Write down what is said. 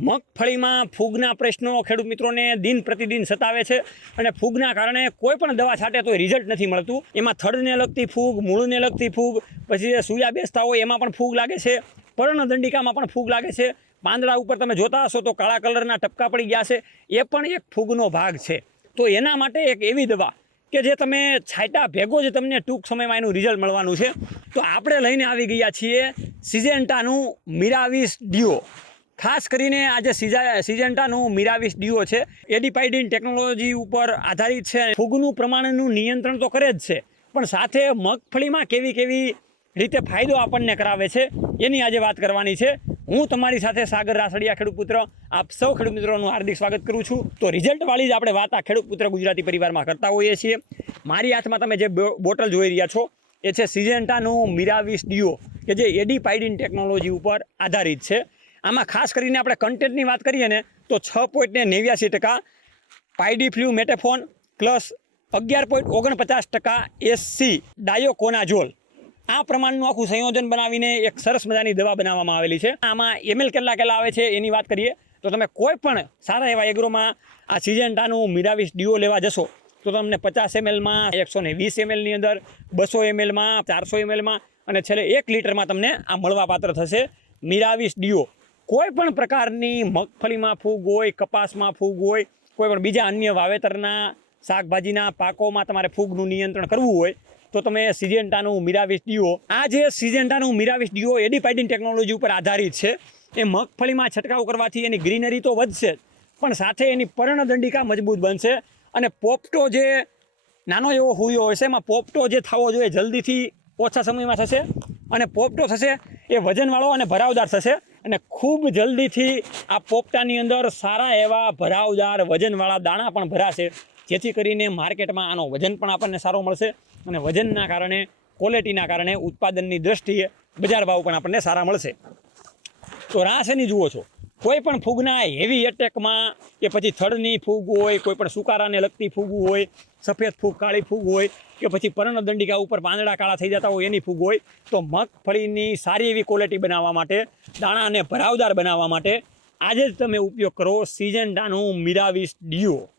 મગફળીમાં ફૂગના પ્રશ્નો ખેડૂત મિત્રોને દિન પ્રતિદિન સતાવે છે અને ફૂગના કારણે કોઈ પણ દવા છાંટે તો રિઝલ્ટ નથી મળતું. એમાં થડને લગતી ફૂગ, મૂળને લગતી ફૂગ, પછી જે સૂયા બેસતા હોય એમાં પણ ફૂગ લાગે છે, પર્ણદંડિકામાં પણ ફૂગ લાગે છે. પાંદડા ઉપર તમે જોતા હશો તો કાળા કલરના ટપકા પડી ગયા છે. એ પણ એક ફૂગનો ભાગ છે. તો એના માટે એક એવી દવા કે જે તમે છાંટા ભેગો જ તમને ટૂંક સમયમાં એનું રિઝલ્ટ મળવાનું છે. તો આપણે લઈને આવી ગયા છીએ સિજેન્ટાનું મિરાવીસ ડીઓ ખાસ કરીને આજે સિજા સિજેન્ટાનું મિરાવિસ ડીઓ છે. એડિપાઇડિન ટેકનોલોજી ઉપર આધારિત છે. ફૂગનું પ્રમાણનું નિયંત્રણ તો કરે જ છે. પણ સાથે મગફળીમાં કેવી કેવી રીતે ફાયદો આપણને કરાવે છે, એની આજે વાત કરવાની છે. હું તમારી સાથે સાગર રાસડિયા, ખેડૂત પુત્ર, આપ સૌ ખેડૂત મિત્રોનું હાર્દિક સ્વાગત કરું છું. તો રિઝલ્ટવાળી જ આપણે વાત આ ખેડૂત પુત્ર ગુજરાતી પરિવારમાં કરતા હોઈએ છીએ. મારી હાથમાં તમે જે બોટલ જોઈ રહ્યા છો, એ છે સિજેન્ટાનું મિરાવિસ ડીઓ કે જે એડિપાઇડિન ટેકનોલોજી ઉપર આધારિત છે. આમાં ખાસ કરીને આપણે કન્ટેન્ટની વાત કરીએ ને, તો છ પોઈન્ટ ને નેવ્યાસી ટકા પાઇડીફ્લ્યુ મેટેફોન પ્લસ અગિયાર પોઈન્ટ ઓગણપચાસ ટકા એસસી ડાયોકોનાઝોલ. આ પ્રમાણનું આખું સંયોજન બનાવીને એક સરસ મજાની દવા બનાવવામાં આવેલી છે. આમાં એમએલ કેટલા કેટલા આવે છે એની વાત કરીએ, તો તમે કોઈ પણ સારા એવા એગ્રોમાં આ સિજેન્ટાનું મિરાવીસ ડીઓ લેવા જશો, તો તમને પચાસ એમએલમાં એકસો ને વીસ એમએલની અંદર, બસો એમએલમાં ચારસો એમએલમાં અને છેલ્લે એક લીટરમાં તમને આ મળવાપાત્ર થશે મિરાવીસ ડીઓ. કોઈ પણ પ્રકારની મગફળીમાં ફૂગ હોય, કપાસમાં ફૂગ હોય કોઈ પણ બીજા અન્ય વાવેતરના શાકભાજીના પાકોમાં તમારે ફૂગનું નિયંત્રણ કરવું હોય, તો તમે સિજેન્ટાનું મિરાવિસ ડીઓ આ જે સિજેન્ટાનું મિરાવિસ ડીઓ એડીપાઇડિન ટેકનોલોજી ઉપર આધારિત છે. એ મગફળીમાં છંટકાવ કરવાથી એની ગ્રીનરી તો વધશે પણ સાથે એની પર્ણદંડિકા મજબૂત બનશે અને પોપટો જે નાનો એવો હુયો હશે, એમાં પોપટો જે થવો જોઈએ, જલ્દીથી ઓછા સમયમાં થશે. અને પોપટો થશે એ વજનવાળો અને ભરાવદાર થશે. અને ખૂબ જલ્દીથી આ પોપટાની અંદર સારા એવા ભરાવદાર વજનવાળા દાણા પણ ભરાશે. જેથી કરીને માર્કેટમાં આનો વજન પણ આપણને સારો મળશે અને વજનના કારણે ક્વોલિટીના કારણે, ઉત્પાદનની દ્રષ્ટિએ બજાર ભાવ પણ આપણને સારા મળશે. તો રાસ એની જુઓ છો. કોઈ પણ ફૂગના હેવી એટેકમાં કે પછી થડની ફૂગ હોય, કોઈ પણ સુકારાને લગતી ફૂગ હોય, સફેદ ફૂગ, કાળી ફૂગ હોય, કે પછી પર્ણદંડિકા ઉપર પાંદડા કાળા થઈ જતા હોય એની ફૂગ હોય, તો મગફળીની સારી એવી ક્વોલિટી બનાવવા માટે, દાણાને ભરાવદાર બનાવવા માટે આજે જ તમે ઉપયોગ કરો સિજન્ટાનું મિરાવીસ ડીઓ